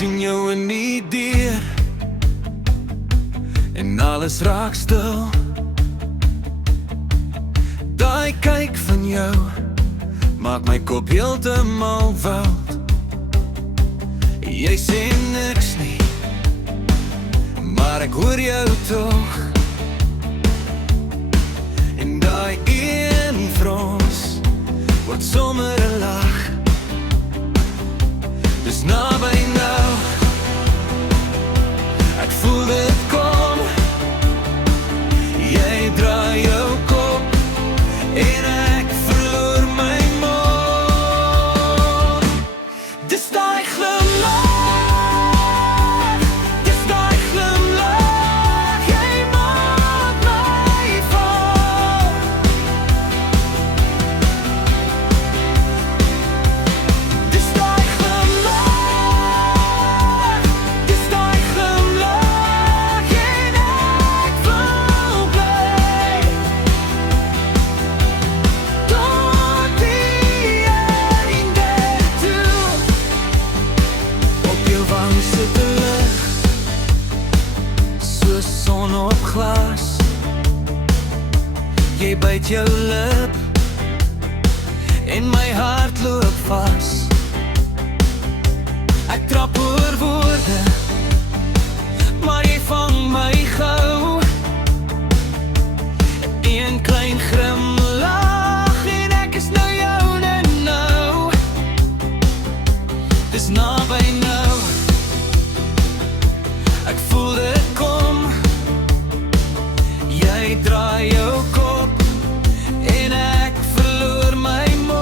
sien jou in die deur en alles raak stil. Daai kyk van jou maak my kop heeltemal wild. Jy sê niks nie, maar ek hoor jou tog. En daai een frons word sommer 'n lag. Dis naby nou, ek voel dit kom. Jy draai jou kop en ek verloor my mond. Dis daai glimlach, dis daai glimlach, jy maak my val. Dis daai glimlach, dis daai glimlach, en ek wil bly tot die einde toe. Op jou wang sit 'n lig, soos son op glas. Jy byt jou lip en my hart loop vas. Ek trap oor woorde, maar jy vang my gou. Een klein grimlach en ek is nou joune nou. Dis naby nou, ek voel dit kom. Jy draai jou kop en ek verloor my mond.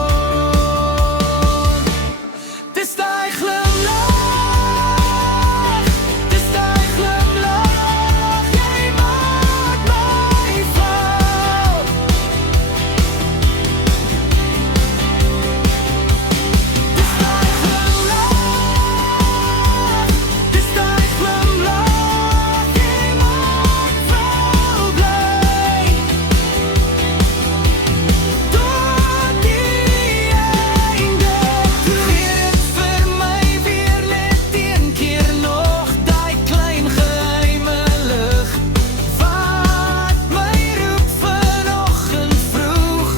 Dis daai glimlach, dis daai glimlach, jy maak my val. Dis daai glimlach, dis daai glimlach, jy maak vrou bly tot die einde toe. Gee dit vir my weer net een keer nog, daai klein geheime lig wat my roep vanoggend vroeg.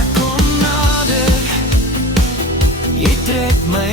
Ek kom nader, jy trek my